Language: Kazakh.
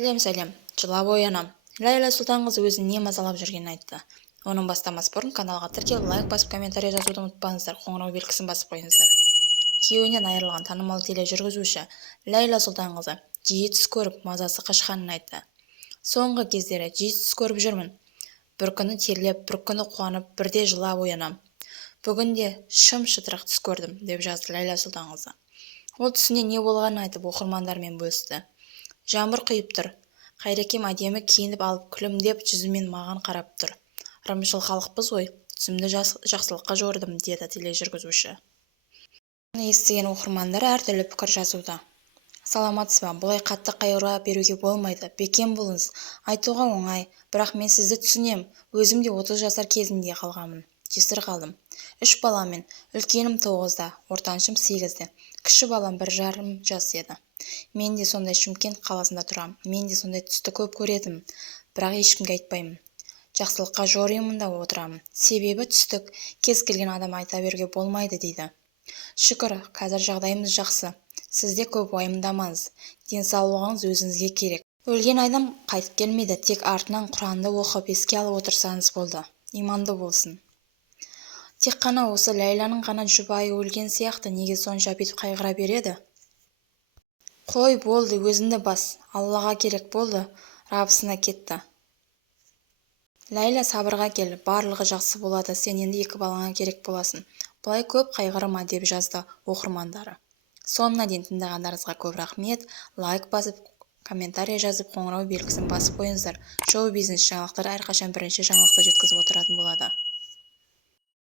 Сәлем, жылап оянам. Ләйла Сұлтанқызы өзін не мазалап жүргенін айтты. Оның бастамас бұрын каналға тіркеліп, лайк басып, комментарий жазуды ұмытпаңыздар, қоңырау белгісін басып қойыңыздар. Күйеуінен айырылған танымал тележүргізуші Ләйла Сұлтанқызы жиі түс көріп, мазасы қашқанын айтты. Соңғы кездері жиі түс көріп жүрмін. Бір күні терлеп, бір күні қуанып, бірде жылап оянам. Бүгінде шым-шытырық түс көрдім, деп жазды Ләйла Сұлтанқызы. Ол түсіне не болғанын айтып, оқырмандармен бөлісті. Жаңбыр құйып тұр. Қайрекем әдемі киініп алып күлімдеп жүзімен маған қарап тұр. Ырымшыл халықпыз ғой, түсімді жақсылыққа жордым, деді тележүргізуші. Оны естіген оқырмандар әртүрлі пікір жазуда. Саламатсыз ба, бұлай қатты қайғыра беруге болмайды, бекем болыңыз, айтуға оңай, бірақ мен сізді түсінем, өзім де 30 жасар кезінде қалғанмын, жесір қалдым. 3 баламен, үлкенім 9-да, ортаншым 8-де, кіші балам 1,5 жас еді. Мен де сондай Шымкент қаласында тұрам, мен де сондай түсті көп көретім, бірақ ешкімге айтпаймын. Жақсылыққа жоримын да отырамын. Себебі түстік кез келген адам айта беруге болмайды, дейді. Шүкір, қазір жағдайымыз жақсы. Сізде көп уайымдамаңыз, денсаулығыңыз өзіңізге керек. Өлген адам қайтып келмейді, тек артынан Құранды оқып еске алып отырсаңыз болды. Иманды болсын. Тек қана осы Ләйланың ғана жұбайы өлген сияқты неге сонша бүйтіп қайғыра береді? Қой, болды, өзіңді бас, Аллаға керек болды, рабысына кетті. Ләйла, сабырға кел, барлығы жақсы болады, сен енді 2 балаңа керек боласың. Бұлай көп қайғырма, деп жазды оқырмандары. Соңына дейін тыңдағандарыңызға көп рахмет, лайк басып, комментарий жазып, қоңырау белгісін басып қойыңыздар. Шоу-бизнес жаңалықтар әрқашан бірінші жаңалықты жеткізіп отыратын болады.